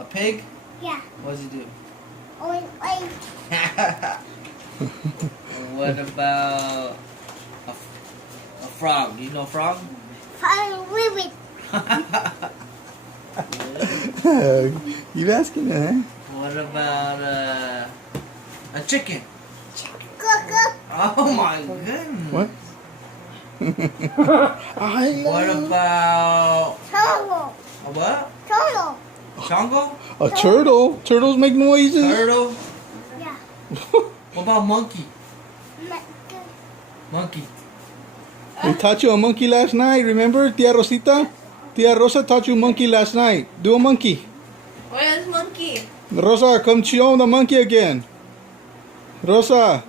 A pig? Yeah. What does he do? Oink, oink. What about a frog? You know frog? Fire ribbon. Keep asking that, huh? What about a chicken? Cook. Oh my goodness. What? What about Turtle. a what? Turtle. Shango? A turtle? Turtles make noises? Turtle? Yeah. What about monkey? Monkey. Monkey. They taught you a monkey last night, remember? Tia Rosita? Tia Rosa taught you monkey last night. Do a monkey. Where's monkey? Rosa, come show the monkey again. Rosa.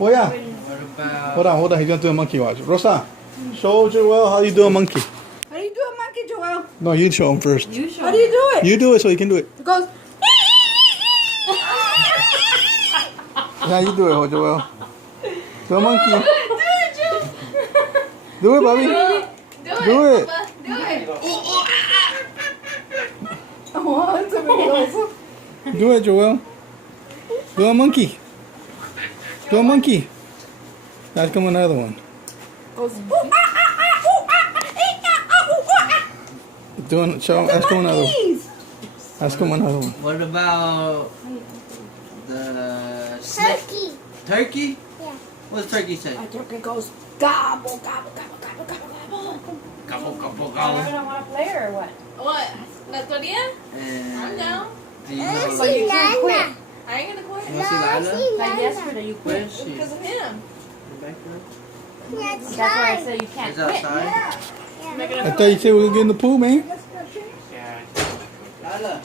Oh yeah. What about Hold on. He's gonna do a monkey watch. Rosa, show Joel how you do a monkey. How do you do a monkey, Joel? No, you show him first. You show. How do you do it? You do it so he can do it. It goes. Yeah, you do it, Joel. Do a monkey. Do it, Joel. Do it, Bobby. Do Do it. Papa. Do it. Oh, Do it, Joel. Do a monkey. Do a monkey. That's come another one. Goes. Ask him another one. Ask him another one. what about the snake? Turkey. Turkey? Yeah. What does turkey say? A turkey goes gobble, gobble, gobble, gobble, gobble, gobble. Gobble, gobble, Are we gobble. gonna want to play or what? What? La teoría? I'm And down. do you I know? see you can't quit. Nana. I ain't gonna quit. You wanna see Lila? Like yesterday, you Where quit. is she? Because of him. Back there? That's That's why I fine. said you can't It's quit. outside. Making I a thought you said we were getting the pool, man. Lila.